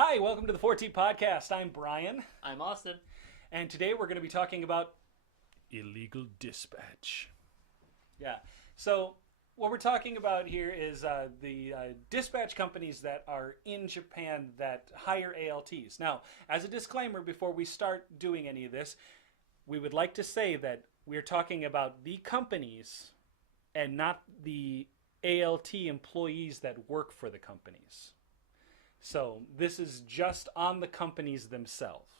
Hi, welcome to the 4T Podcast. I'm Brian, I'm Austin. and today we're going to be talking about illegal dispatch. Yeah, so what we're talking about here is the dispatch companies that are in Japan that hire ALTs. Now, as a disclaimer, before we start doing any of this, we would like to say that we're talking about the companies and not the ALT employees that work for the companies. So this is just on the companies themselves.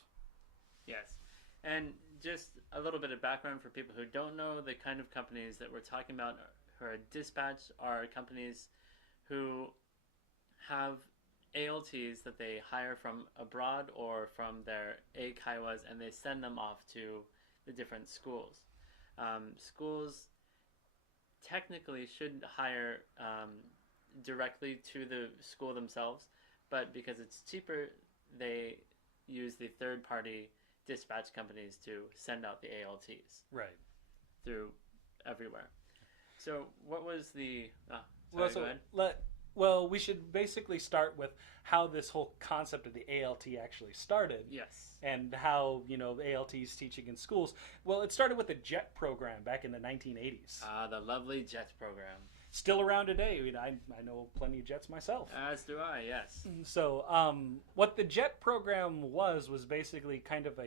Yes. And just a little bit of background for people who don't know, the kind of companies that we're talking about who are dispatch are companies who have ALTs that they hire from abroad or from their eikaiwas, and they send them off to the different schools. Schools technically should hire directly to the school themselves, but because it's cheaper, they use the third-party dispatch companies to send out the ALTs. Right. Through everywhere. So what was the... go ahead. Well, we should basically start with how this whole concept of the ALT actually started. Yes. And how, the ALT's teaching in schools. Well, it started with the JET program back in the 1980s. The lovely JET program. Still around today. I know plenty of JETs myself. As do I, yes. So what the JET program was basically kind of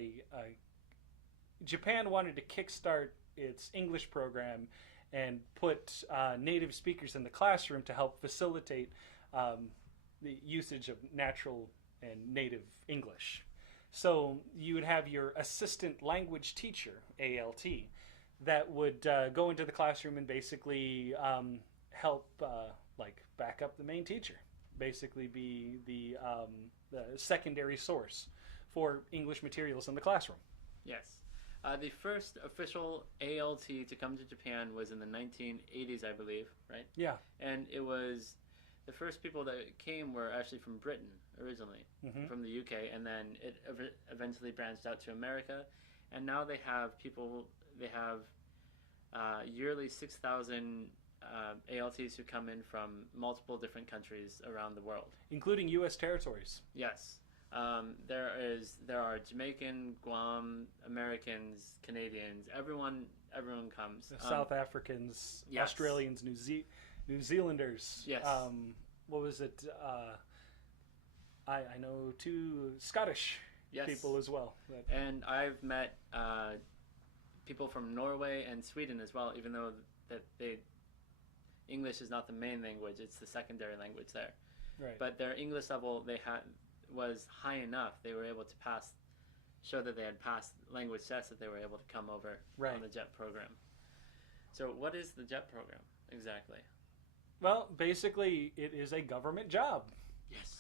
Japan wanted to kickstart its English program and put native speakers in the classroom to help facilitate the usage of natural and native English. So you would have your assistant language teacher, ALT, that would go into the classroom and basically help back up the main teacher. Basically be the secondary source for English materials in the classroom. Yes. The first official ALT to come to Japan was in the 1980s, I believe, right? Yeah. And it was... The first people that came were actually from Britain originally, from the UK, and then it eventually branched out to America. And now they have yearly 6,000 ALTs who come in from multiple different countries around the world. Including U.S. territories. Yes. There are Jamaican, Guam, Americans, Canadians, everyone comes. South Africans, yes. Australians, New Zealanders. Yes. What was it? I know two Scottish people as well. And I've met people from Norway and Sweden as well, even though English is not the main language, it's the secondary language there. Right. But their English level was high enough. They were able to show that they had passed language tests, that they were able to come over on the JET program. So what is the JET program exactly? Well, basically, it is a government job. Yes.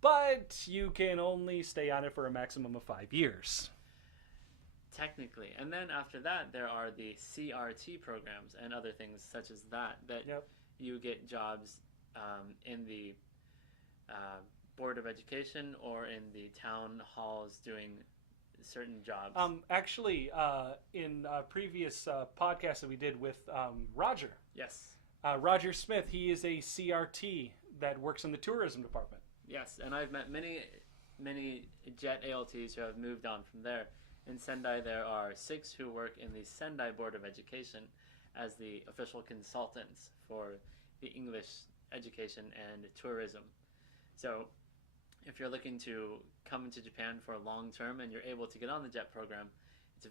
But you can only stay on it for a maximum of 5 years. Technically. And then after that, there are the CRT programs and other things such as that you get jobs in the Board of Education or in the town halls doing certain jobs. Actually, in a previous podcast that we did with Roger. Yes. Roger Smith, he is a CRT that works in the tourism department. Yes, and I've met many JET ALTs who have moved on from there. In Sendai, there are 6 who work in the Sendai Board of Education as the official consultants for the English education and tourism. So if you're looking to come into Japan for a long term and you're able to get on the JET program, it's a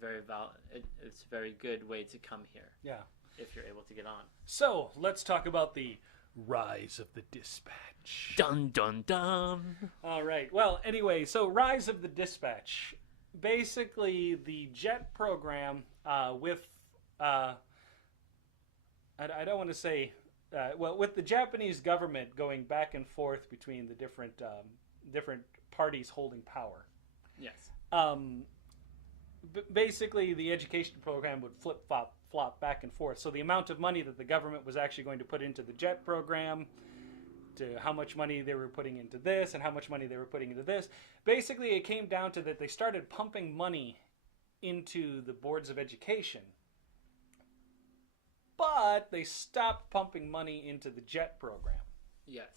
very good way to come here. Yeah. If you're able to get on. So let's talk about the rise of the dispatch. Dun dun dun. All right. Well, anyway, so rise of the dispatch. Basically, the JET program with I don't want to say with the Japanese government going back and forth between the different parties holding power. Yes. Basically, the education program would flop back and forth. So the amount of money that the government was actually going to put into the JET program, to how much money they were putting into this and how much money they were putting into this. Basically, it came down to that they started pumping money into the boards of education, but they stopped pumping money into the JET program. Yes.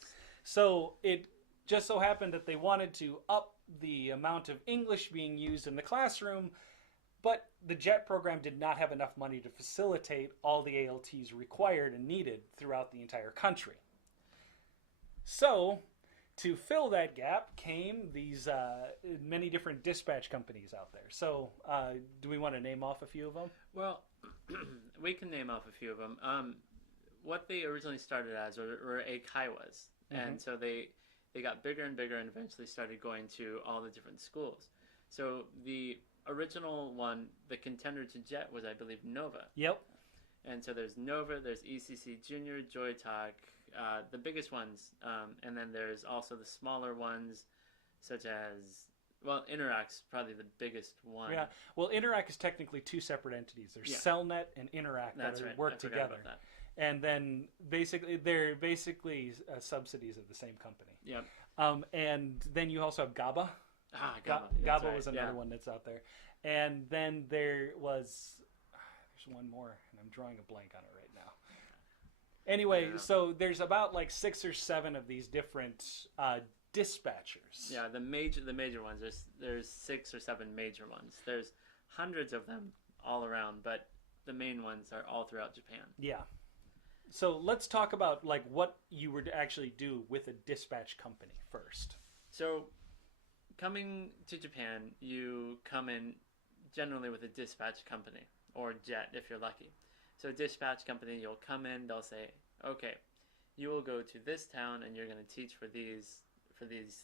So it just so happened that they wanted to up the amount of English being used in the classroom, but the JET program did not have enough money to facilitate all the ALTs required and needed throughout the entire country. So, to fill that gap came these many different dispatch companies out there. So, do we want to name off a few of them? Well, we can name off a few of them. What they originally started as were eikaiwas. And so they got bigger and bigger and eventually started going to all the different schools. So the original one, the contender to JET, was, I believe, Nova. Yep. And so there's Nova, there's ECC Junior, Joy Talk, the biggest ones. And then there's also the smaller ones, such as, well, Interact's probably the biggest one. Yeah. Well, Interact is technically two separate entities. There's Cellnet and Interact that work together. That. And then they're basically subsidies of the same company. Yep. And then you also have GABA. GABA was another one that's out there. And then there's one more, and I'm drawing a blank on it right now. Anyway, so there's about like 6 or 7 of these different dispatchers. Yeah, the major ones. There's 6 or 7 major ones. There's hundreds of them all around, but the main ones are all throughout Japan. Yeah. So let's talk about like what you would actually do with a dispatch company first. So coming to Japan, you come in generally with a dispatch company, or JET if you're lucky. So a dispatch company, you'll come in, they'll say, okay, you will go to this town and you're going to teach for these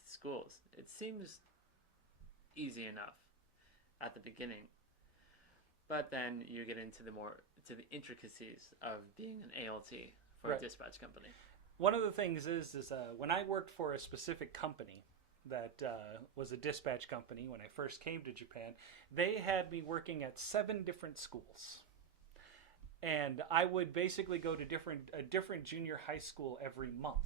schools. It seems easy enough at the beginning. But then you get into the intricacies of being an ALT for a dispatch company. One of the things is when I worked for a specific company that was a dispatch company when I first came to Japan, they had me working at 7 different schools. And I would basically go to a different junior high school every month.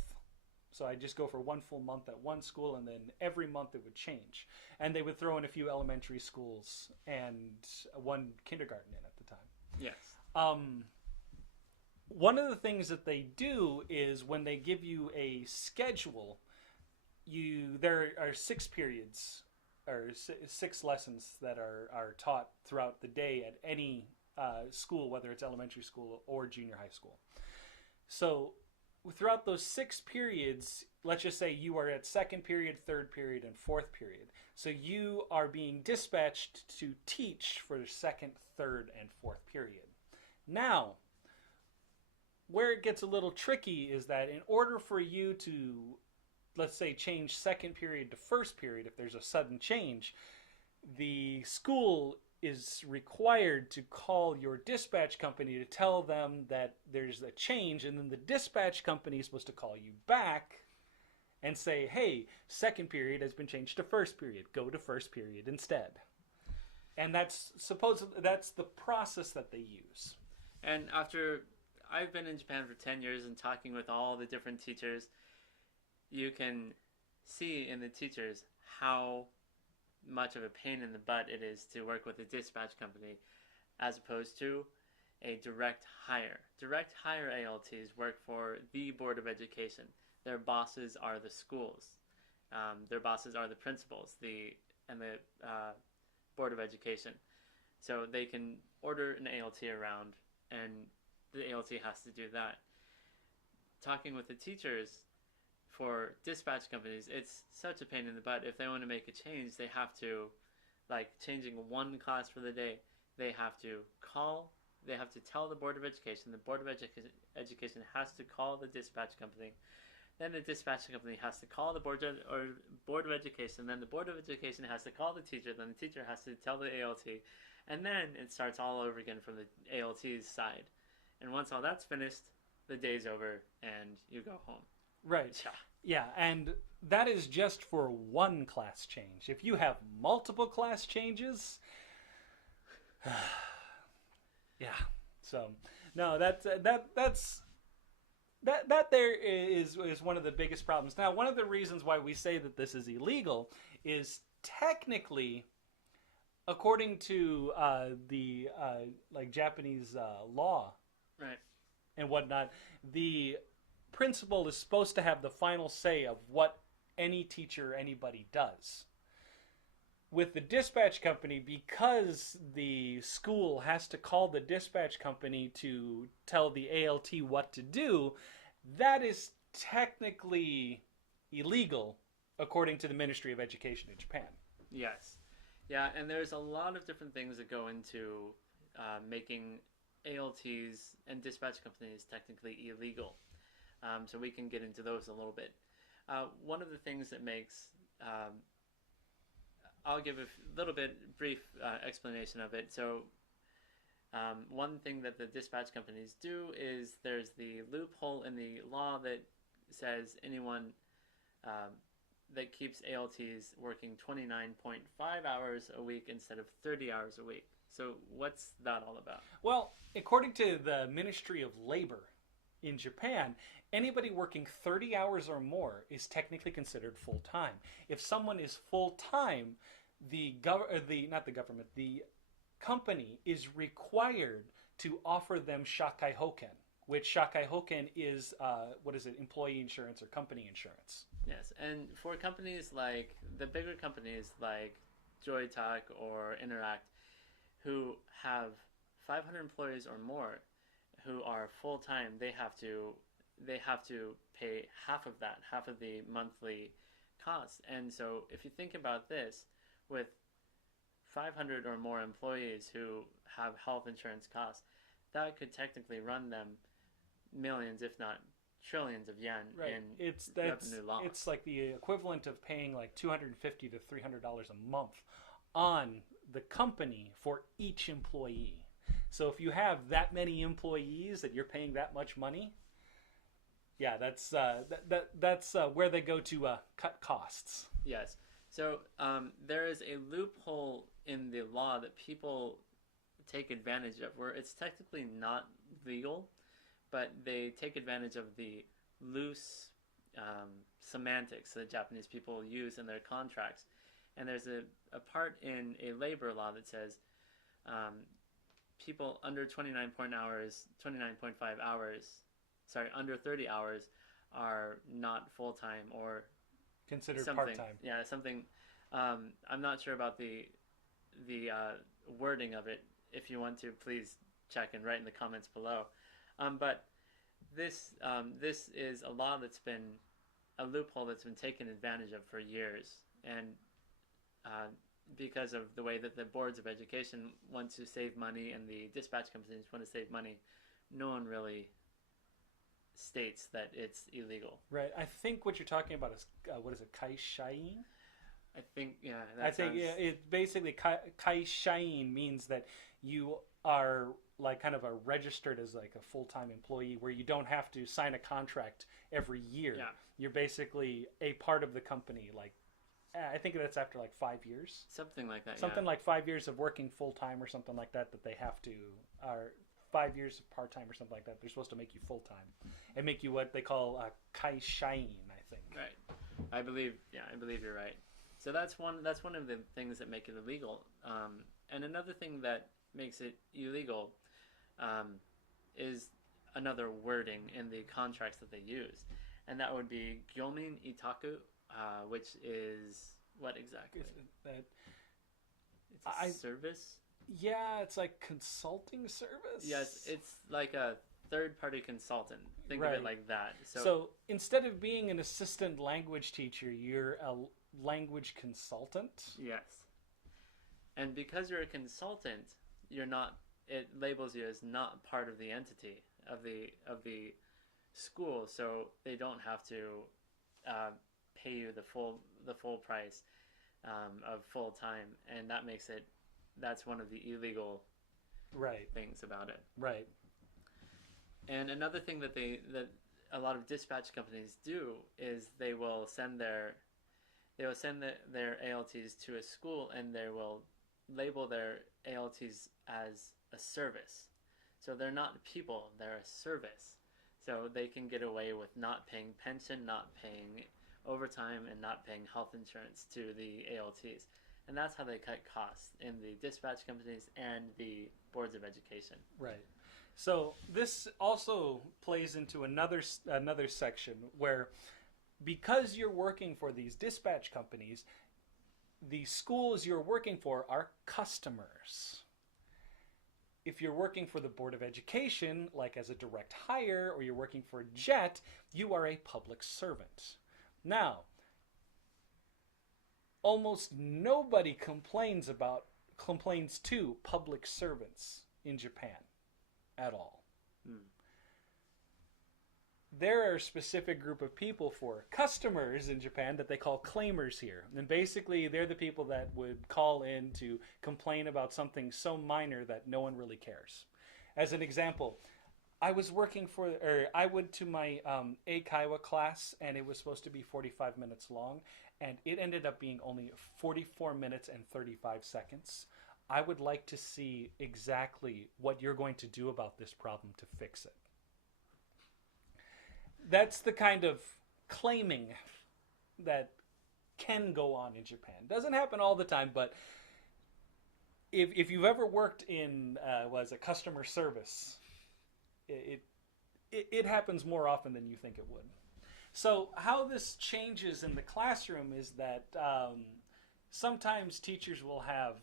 So I'd just go for one full month at one school, and then every month it would change. And they would throw in a few elementary schools and one kindergarten in at the time. Yes. One of the things that they do is when they give you a schedule, there are 6 periods or 6 lessons that are taught throughout the day at any school, whether it's elementary school or junior high school. So throughout those 6 periods, let's just say you are at 2nd period, 3rd period, and 4th period. So you are being dispatched to teach for the 2nd, 3rd, and 4th period. Now, where it gets a little tricky is that in order for you to, let's say, change 2nd period to 1st period, if there's a sudden change, the school is required to call your dispatch company to tell them that there's a change, and then the dispatch company is supposed to call you back and say, hey, 2nd period has been changed to 1st period. Go to 1st period instead. And that's the process that they use. And after I've been in Japan for 10 years and talking with all the different teachers, you can see in the teachers how much of a pain in the butt it is to work with a dispatch company as opposed to a direct hire. Direct hire ALTs work for the Board of Education. Their bosses are the schools. Their bosses are the principals and the Board of Education. So they can order an ALT around, and the ALT has to do that. Talking with the teachers for dispatch companies, it's such a pain in the butt. If they want to make a change, they have to, like changing one class for the day, they have to tell the Board of Education. The Board of Education has to call the dispatch company. Then the dispatch company has to call the Board of Education. Then the Board of Education has to call the teacher. Then the teacher has to tell the ALT. And then it starts all over again from the ALT's side. And once all that's finished, the day's over and you go home. Right. Yeah, and that is just for one class change. If you have multiple class changes, yeah. So no, that there is one of the biggest problems. Now, one of the reasons why we say that this is illegal is technically, according to the like Japanese law, right, and whatnot, the principal is supposed to have the final say of what any teacher, anybody does. With the dispatch company, because the school has to call the dispatch company to tell the ALT what to do, that is technically illegal according to the Ministry of Education in Japan. Yes. Yeah, and there's a lot of different things that go into making ALTs and dispatch companies technically illegal. So we can get into those a little bit. One of the things that makes... I'll give a little bit brief explanation of it. So one thing that the dispatch companies do is there's the loophole in the law that says anyone that keeps ALTs working 29.5 hours a week instead of 30 hours a week. So what's that all about? Well, according to the Ministry of Labor in Japan, anybody working 30 hours or more is technically considered full-time. If someone is full-time, the company is required to offer them shakai hoken, which shakai hoken is, employee insurance or company insurance. Yes, and for companies like, the bigger companies like JoyTalk or Interact, who have 500 employees or more, who are full-time, they have to pay half of that, half of the monthly cost. And so if you think about this, with 500 or more employees who have health insurance costs, that could technically run them millions, if not trillions of yen in revenue loss. It's like the equivalent of paying like $250 to $300 a month on the company for each employee. So if you have that many employees that you're paying that much money, yeah, that's where they go to cut costs. Yes. So there is a loophole in the law that people take advantage of, where it's technically not legal, but they take advantage of the loose semantics that Japanese people use in their contracts. And there's a part in a labor law that says people under 29.5 hours, under 30 hours are not full-time or considered part-time. Yeah, something. I'm not sure about the wording of it. If you want to, please check and write in the comments below. But this is a law that's been a loophole that's been taken advantage of for years, and because of the way that the boards of education want to save money and the dispatch companies want to save money, no one really states that it's illegal. Right. I think what you're talking about is kaishain? I think, yeah. It basically kaishain means that you are like kind of registered as like a full-time employee, where you don't have to sign a contract every year. Yeah. You're basically a part of the company. Like, I think that's after like 5 years. Something like that. Something like 5 years of working full-time or something like that they have to, or 5 years of part-time or something like that. They're supposed to make you full-time and make you what they call kaishain, I think. Right. I believe you're right. So that's one of the things that make it illegal. And another thing that makes it illegal is another wording in the contracts that they use, and that would be gyomin itaku, which is what exactly? It's a service. Yeah, it's like consulting service. Yes, it's like a third-party consultant. Think of it like that. So instead of being an assistant language teacher, you're a language consultant. Yes. And because you're a consultant, you're not. It labels you as not part of the entity of the school, so they don't have to pay you the full price of full time, and that makes it. That's one of the illegal things about it. Right. And another thing that a lot of dispatch companies do is they will send their ALTs to a school, and they will label their ALTs as a service. So they're not people, they're a service. So they can get away with not paying pension, not paying overtime, and not paying health insurance to the ALTs. And that's how they cut costs in the dispatch companies and the boards of education. Right. So this also plays into another section where because you're working for these dispatch companies, the schools you're working for are customers. If you're working for the Board of Education, like as a direct hire, or you're working for JET, you are a public servant. Now, almost nobody complains to public servants in Japan at all. There are a specific group of people for customers in Japan that they call claimers here. And basically, they're the people that would call in to complain about something so minor that no one really cares. As an example, I went to my Eikaiwa class, and it was supposed to be 45 minutes long, and it ended up being only 44 minutes and 35 seconds. I would like to see exactly what you're going to do about this problem to fix it. That's the kind of claiming that can go on in Japan. Doesn't happen all the time, but if you've ever worked in as a customer service, it happens more often than you think it would. So how this changes in the classroom is that sometimes teachers will have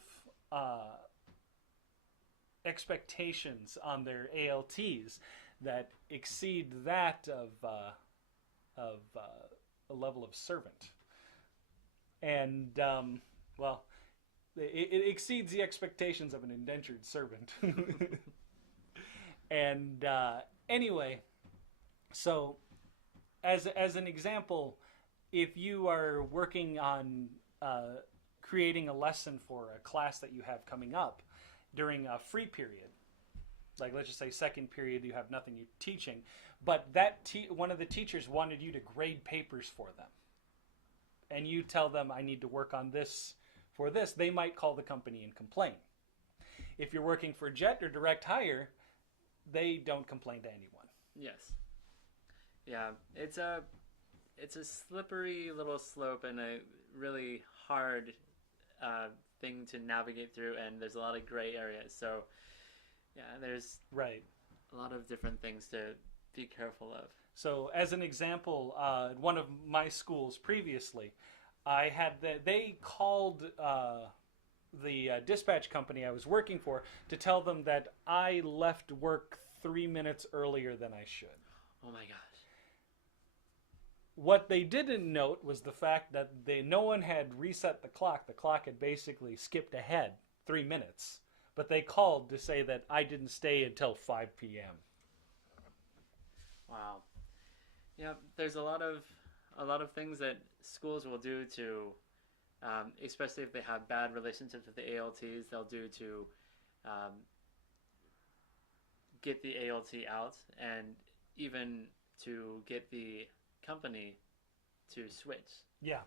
expectations on their ALTs that exceed that of a level of servant. And, well, it exceeds the expectations of an indentured servant. And anyway, so as an example, if you are working on creating a lesson for a class that you have coming up during a free period, like let's just say second period, you have nothing you're teaching, but one of the teachers wanted you to grade papers for them, and you tell them, I need to work on this for this, they might call the company and complain. If you're working for JET or direct hire, they don't complain to anyone. Yes. Yeah, it's a slippery little slope and a really hard thing to navigate through, and there's a lot of gray areas. So yeah, there's a lot of different things to be careful of. So as an example, one of my schools previously, they called the dispatch company I was working for to tell them that I left work 3 minutes earlier than I should. Oh my gosh. What they didn't note was the fact that no one had reset the clock. The clock had basically skipped ahead 3 minutes. But they called to say that I didn't stay until 5 p.m. Wow. Yeah, there's a lot of things that schools will do to, especially if they have bad relationships with the ALTs, they'll do to get the ALT out, and even to get the company to switch. Yeah.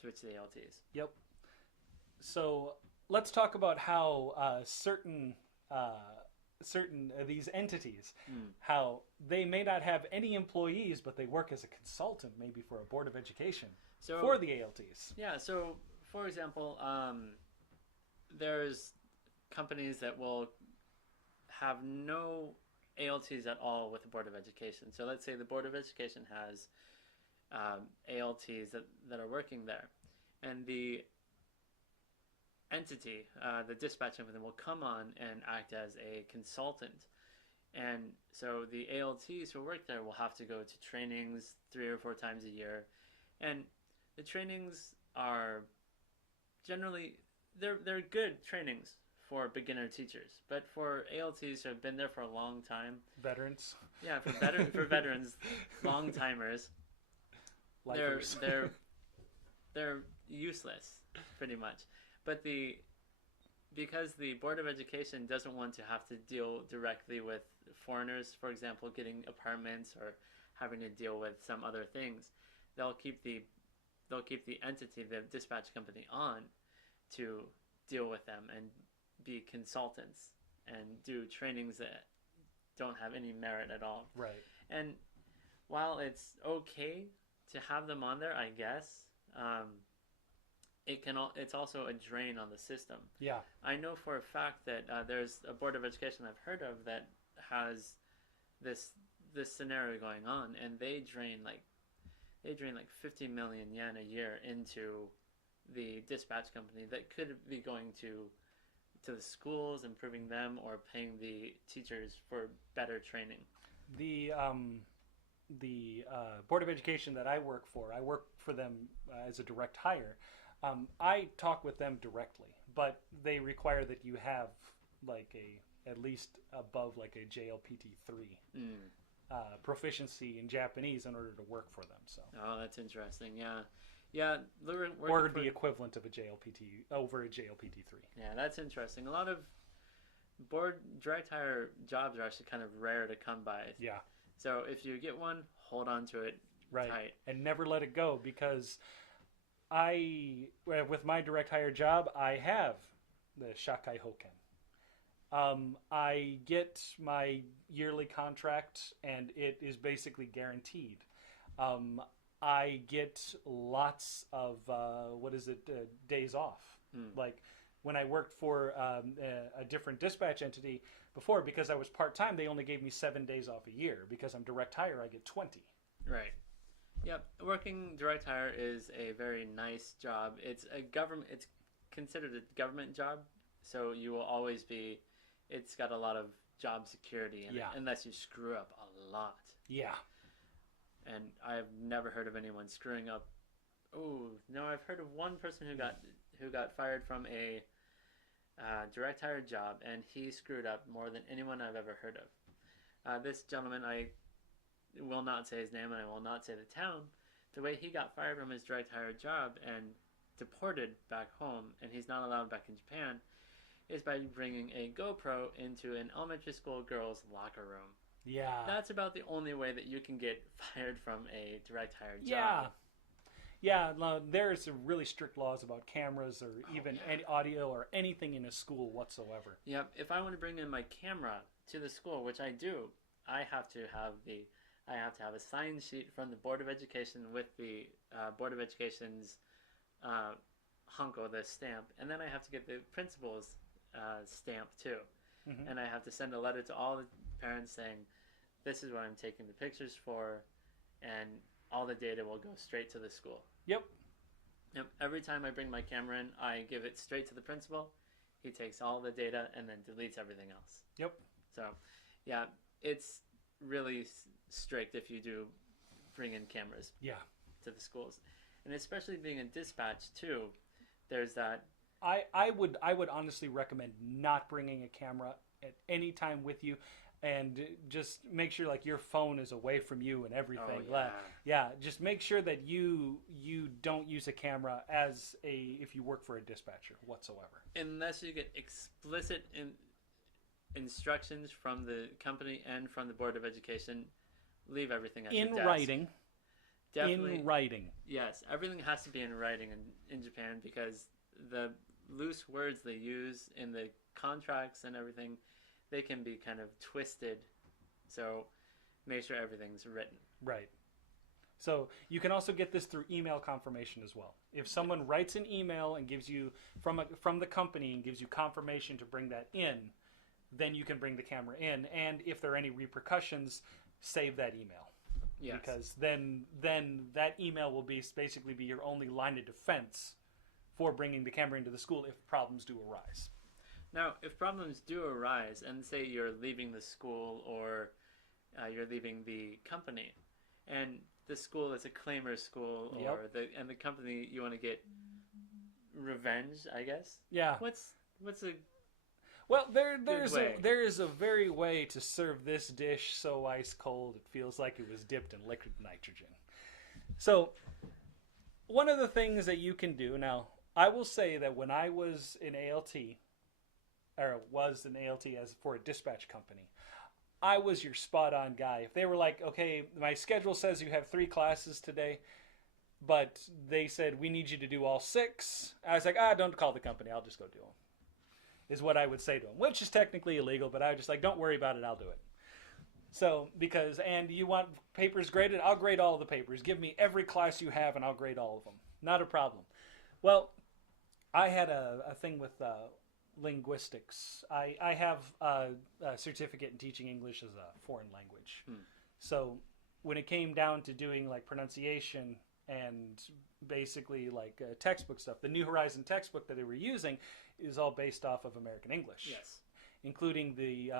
Switch the ALTs. Yep. So let's talk about how certain these entities, how they may not have any employees, but they work as a consultant, maybe for a board of education for the ALTs. Yeah. So, for example, there's companies that will have no ALTs at all with the Board of Education. So let's say the Board of Education has ALTs that are working there, and the entity, the dispatch company, will come on and act as a consultant. And so the ALTs who work there will have to go to trainings 3 or 4 times a year. And the trainings are generally, they're good trainings for beginner teachers. But for ALTs who have been there for a long time. Veterans. Yeah, for veterans, long timers. They're useless, pretty much. But because the Board of Education doesn't want to have to deal directly with foreigners, for example, getting apartments or having to deal with some other things, they'll keep the entity, the dispatch company, on to deal with them and be consultants and do trainings that don't have any merit at all. Right. And while it's okay to have them on there, I guess, it's also a drain on the system. Yeah. I know for a fact that there's a Board of Education I've heard of that has this scenario going on, and they drain they drain like 50 million yen a year into the dispatch company that could be going to the schools, improving them, or paying the teachers for better training. The Board of Education that I work for them as a direct hire. I talk with them directly, but they require that you have like at least above like a JLPT3 proficiency in Japanese in order to work for them. So. Oh, that's interesting. Yeah. Yeah, or the equivalent of a JLPT over a JLPT3. Yeah, that's interesting. A lot of board direct hire jobs are actually kind of rare to come by. Yeah. So if you get one, hold on to it tight. And never let it go, because with my direct hire job, I have the Shakai Hoken. I get my yearly contract, and it is basically guaranteed. I get lots of days off. Like when I worked for a different dispatch entity before, because I was part-time, they only gave me 7 days off a year. Because I'm direct hire, I get 20. Right. Yep. Working direct hire is a very nice job. It's considered a government job, so you will always be. It's got a lot of job security in it, unless you screw up a lot. Yeah. And I've never heard of anyone screwing up. Oh no, I've heard of one person who got fired from a direct hire job, and he screwed up more than anyone I've ever heard of. This gentleman, I will not say his name, and I will not say the town. The way he got fired from his direct hire job and deported back home, and he's not allowed back in Japan, is by bringing a GoPro into an elementary school girl's locker room. Yeah. That's about the only way that you can get fired from a direct hire job. Yeah. There's some really strict laws about cameras or even any audio or anything in a school whatsoever. Yep. If I want to bring in my camera to the school, which I do, I have to have a sign sheet from the Board of Education with the Board of Education's hunko, the stamp, and then I have to get the principal's stamp too. Mm-hmm. And I have to send a letter to all the parents saying, this is what I'm taking the pictures for, and all the data will go straight to the school. Yep. Every time I bring my camera in, I give it straight to the principal. He takes all the data and then deletes everything else. Yep. So, yeah, it's really strict if you do bring in cameras to the schools. And especially being in dispatch, too, there's that. I would honestly recommend not bringing a camera at any time with you, and just make sure like your phone is away from you and everything. Oh, yeah. Just make sure that you don't use a camera if you work for a dispatcher whatsoever. Unless you get explicit instructions from the company and from the Board of Education, leave everything at your desk. In writing. Definitely. In writing. Yes, everything has to be in writing in Japan, because the loose words they use in the contracts and everything, they can be kind of twisted. So make sure everything's written. Right. So you can also get this through email confirmation as well. If someone writes an email and gives you from the company and gives you confirmation to bring that in, then you can bring the camera in. And if there are any repercussions, save that email. Yes. Because then that email will basically be your only line of defense for bringing the camera into the school if problems do arise. Now, if problems do arise, and say you're leaving the school or you're leaving the company, and the school is a claimer school, or the company, you want to get revenge, I guess. Yeah. What's a well, there is a very way to serve this dish so ice cold it feels like it was dipped in liquid nitrogen. So, one of the things that you can do now, I will say that when I was in ALT, as for a dispatch company, I was your spot-on guy. If they were like, okay, my schedule says you have 3 classes today, but they said, we need you to do all 6, I was like, don't call the company, I'll just go do them, is what I would say to them, which is technically illegal, but I was just like, don't worry about it, I'll do it. So, and you want papers graded? I'll grade all of the papers. Give me every class you have, and I'll grade all of them. Not a problem. Well, I had a thing with linguistics. I have a certificate in teaching English as a foreign language. So when it came down to doing like pronunciation and basically like textbook stuff, the New Horizon textbook that they were using is all based off of American English. Yes. Including the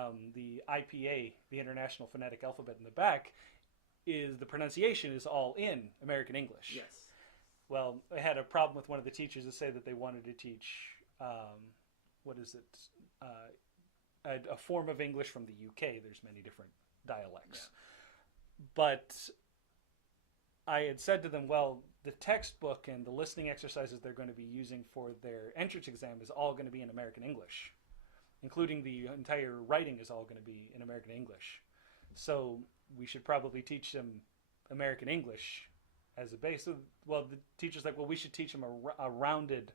IPA, the International Phonetic Alphabet in the back, is the pronunciation is all in American English. Yes. Well, I had a problem with one of the teachers to say that they wanted to teach, a form of English from the UK. There's many different dialects. Yeah. But I had said to them, well, the textbook and the listening exercises they're going to be using for their entrance exam is all going to be in American English. Including the entire writing is all going to be in American English. So we should probably teach them American English as a base. Well, the teacher's like, well, we should teach them a rounded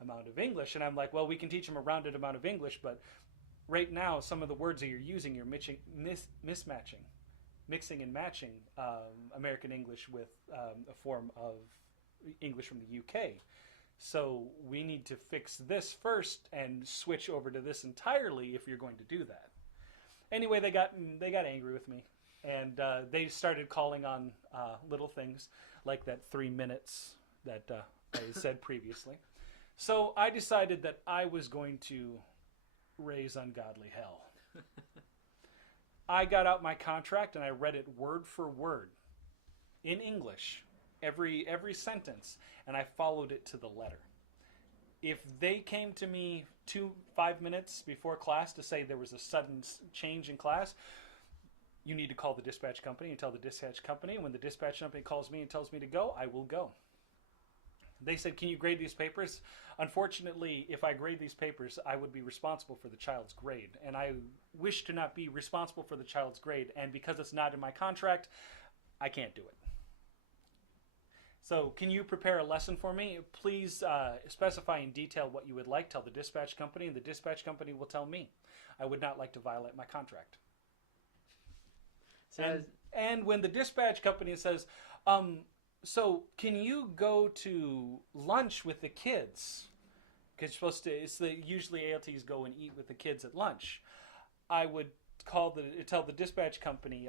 amount of English. And I'm like, well, we can teach them a rounded amount of English, but right now some of the words that you're using, you're mismatching, mixing and matching American English with a form of English from the UK. So we need to fix this first and switch over to this entirely if you're going to do that. Anyway, they got angry with me, and they started calling on little things like that 3 minutes that I said previously. So I decided that I was going to raise ungodly hell. I got out my contract and I read it word for word in English. Every sentence, and I followed it to the letter. If they came to me 5 minutes before class to say there was a sudden change in class, you need to call the dispatch company and tell the dispatch company. When the dispatch company calls me and tells me to go, I will go. They said, can you grade these papers? Unfortunately, if I grade these papers, I would be responsible for the child's grade, and I wish to not be responsible for the child's grade, and because it's not in my contract, I can't do it. So can you prepare a lesson for me? Please specify in detail what you would like. Tell the dispatch company, and the dispatch company will tell me. I would not like to violate my contract. And when the dispatch company says, so can you go to lunch with the kids? Because usually ALTs go and eat with the kids at lunch. I would tell the dispatch company,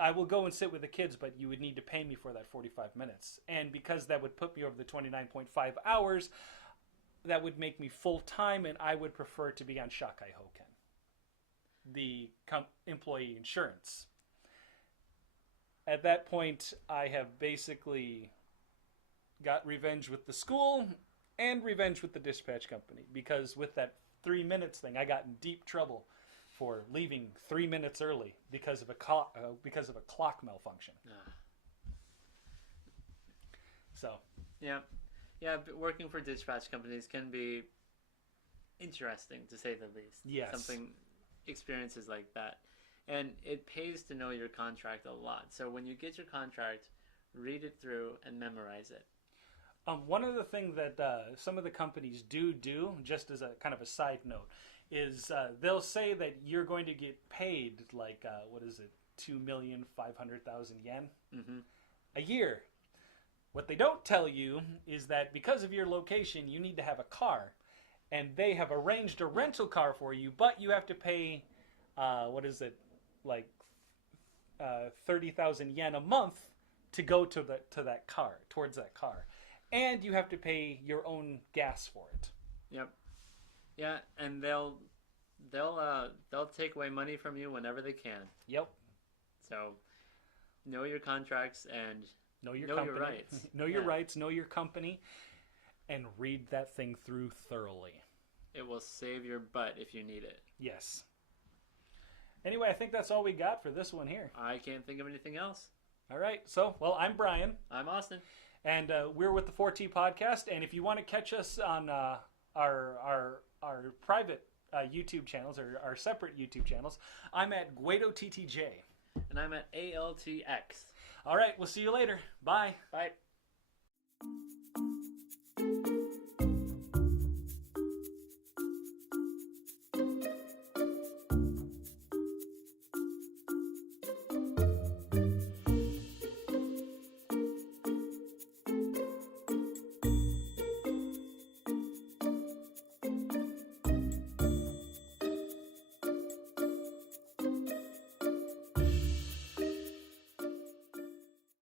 I will go and sit with the kids, but you would need to pay me for that 45 minutes. And because that would put me over the 29.5 hours, that would make me full-time, and I would prefer to be on Shakai Hoken, the employee insurance. At that point, I have basically got revenge with the school and revenge with the dispatch company, because with that 3 minutes thing, I got in deep trouble for leaving 3 minutes early because of a clock malfunction. So yeah, but working for dispatch companies can be interesting, to say the least. Yes. Experiences like that, and it pays to know your contract a lot. So when you get your contract, read it through and memorize it. One of the things that some of the companies do, just as a kind of a side note, is they'll say that you're going to get paid like 2,500,000 yen a year. What they don't tell you is that because of your location, you need to have a car, and they have arranged a rental car for you, but you have to pay 30,000 yen a month to go to that car, towards that car, and you have to pay your own gas for it. Yep. Yeah, and they'll take away money from you whenever they can. Yep. So know your contracts and know your rights. Know your rights, know your company, and read that thing through thoroughly. It will save your butt if you need it. Yes. Anyway, I think that's all we got for this one here. I can't think of anything else. All right. So, well, I'm Brian. I'm Austin. And we're with the 4T Podcast. And if you want to catch us on our private YouTube channels, or our separate YouTube channels, I'm at Gwedo TTJ. And I'm at ALTX. All right. We'll see you later. Bye. Bye.